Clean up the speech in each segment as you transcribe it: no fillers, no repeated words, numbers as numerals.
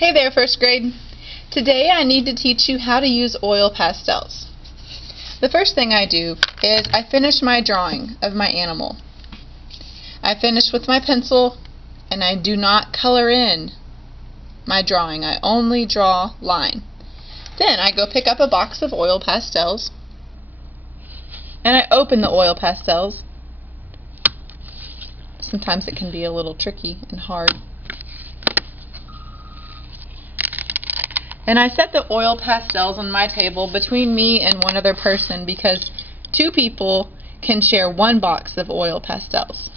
Hey there, first grade. Today I need to teach you how to use oil pastels. The first thing I do is I finish my drawing of my animal. I finish with my pencil and I do not color in my drawing. I only draw line. Then I go pick up a box of oil pastels and I open the oil pastels. Sometimes it can be a little tricky and hard. And I set the oil pastels on my table between me and one other person because two people can share one box of oil pastels.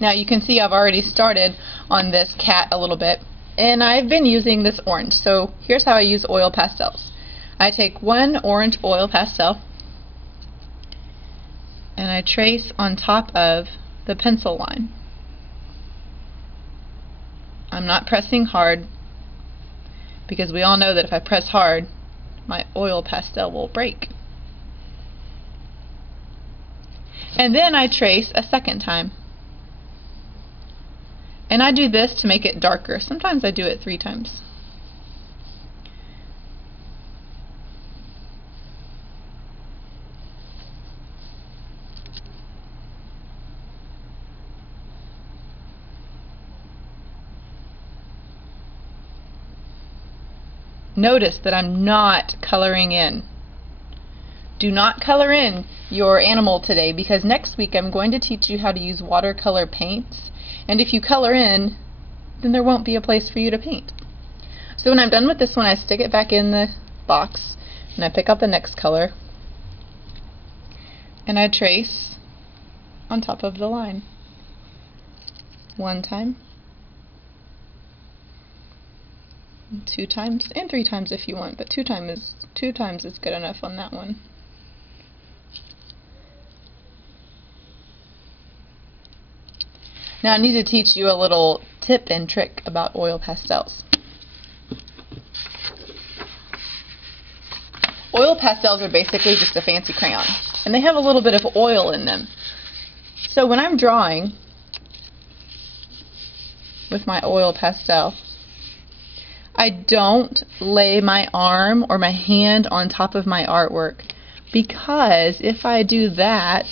Now you can see I've already started on this cat a little bit, and I've been using this orange. So here's how I use oil pastels. I take one orange oil pastel and I trace on top of the pencil line. I'm not pressing hard because we all know that if I press hard, my oil pastel will break. And then I trace a second time. And I do this to make it darker. Sometimes I do it 3 times. Notice that I'm not coloring in. Do not color in your animal today because next week I'm going to teach you how to use watercolor paints, and if you color in, then there won't be a place for you to paint. So when I'm done with this one, I stick it back in the box and I pick up the next color and I trace on top of the line. 1 time, 2 times, and 3 times if you want, but 2 times is good enough on that one. Now I need to teach you a little tip and trick about oil pastels. Oil pastels are basically just a fancy crayon, and they have a little bit of oil in them. So when I'm drawing with my oil pastel, I don't lay my arm or my hand on top of my artwork, because if I do that,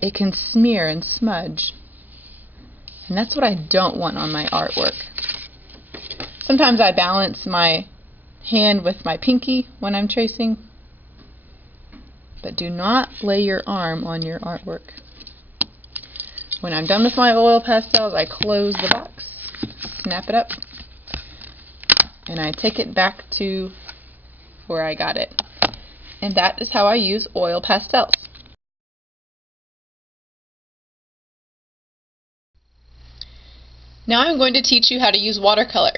it can smear and smudge. And that's what I don't want on my artwork. Sometimes I balance my hand with my pinky when I'm tracing, but do not lay your arm on your artwork. When I'm done with my oil pastels, I close the box, snap it up, and I take it back to where I got it. And that is how I use oil pastels. Now I'm going to teach you how to use watercolor.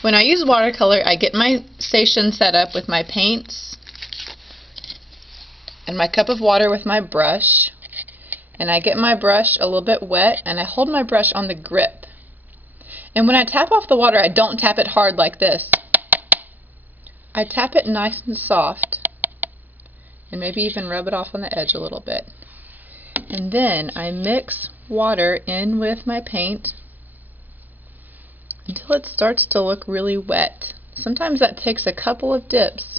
When I use watercolor, I get my station set up with my paints and my cup of water with my brush, and I get my brush a little bit wet and I hold my brush on the grip. And when I tap off the water, I don't tap it hard like this. I tap it nice and soft and maybe even rub it off on the edge a little bit. And then I mix water in with my paint until it starts to look really wet. Sometimes that takes a couple of dips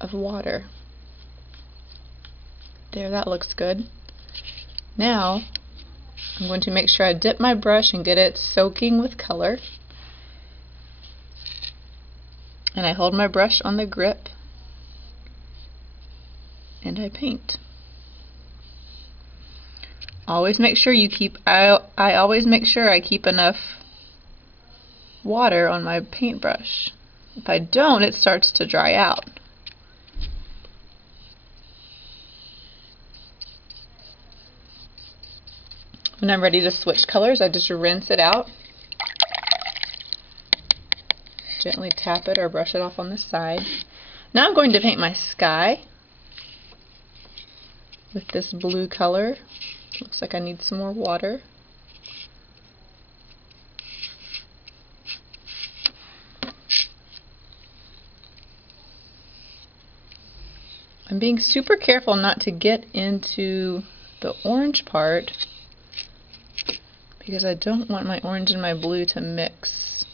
of water. There, that looks good. Now I'm going to make sure I dip my brush and get it soaking with color. And I hold my brush on the grip and I paint. Always make sure you keep, I always make sure I keep enough water on my paintbrush. If I don't, it starts to dry out. When I'm ready to switch colors, I just rinse it out. Gently tap it or brush it off on the side. Now I'm going to paint my sky with this blue color. Looks like I need some more water. I'm being super careful not to get into the orange part because I don't want my orange and my blue to mix.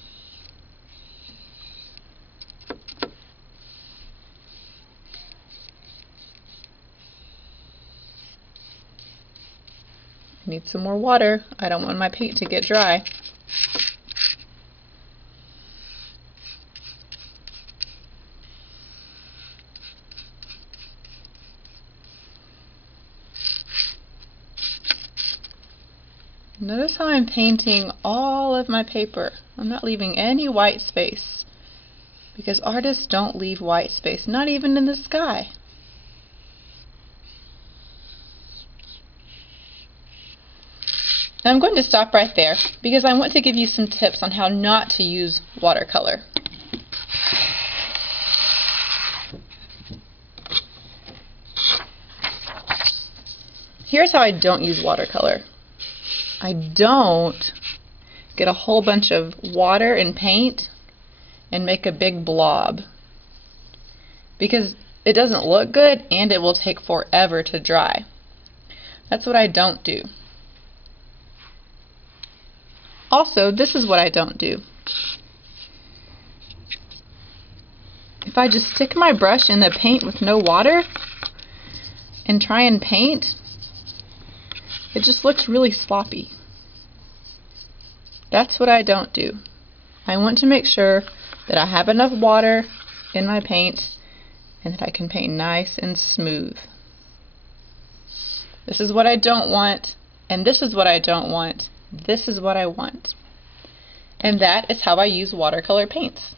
I need some more water. I don't want my paint to get dry. Notice how I'm painting all of my paper. I'm not leaving any white space, because artists don't leave white space, not even in the sky. Now I'm going to stop right there because I want to give you some tips on how not to use watercolor. Here's how I don't use watercolor. I don't get a whole bunch of water and paint and make a big blob, because it doesn't look good and it will take forever to dry. That's what I don't do. Also, this is what I don't do. If I just stick my brush in the paint with no water and try and paint, it just looks really sloppy. That's what I don't do. I want to make sure that I have enough water in my paint and that I can paint nice and smooth. This is what I don't want, and this is what I don't want. This is what I want. And that is how I use watercolor paints.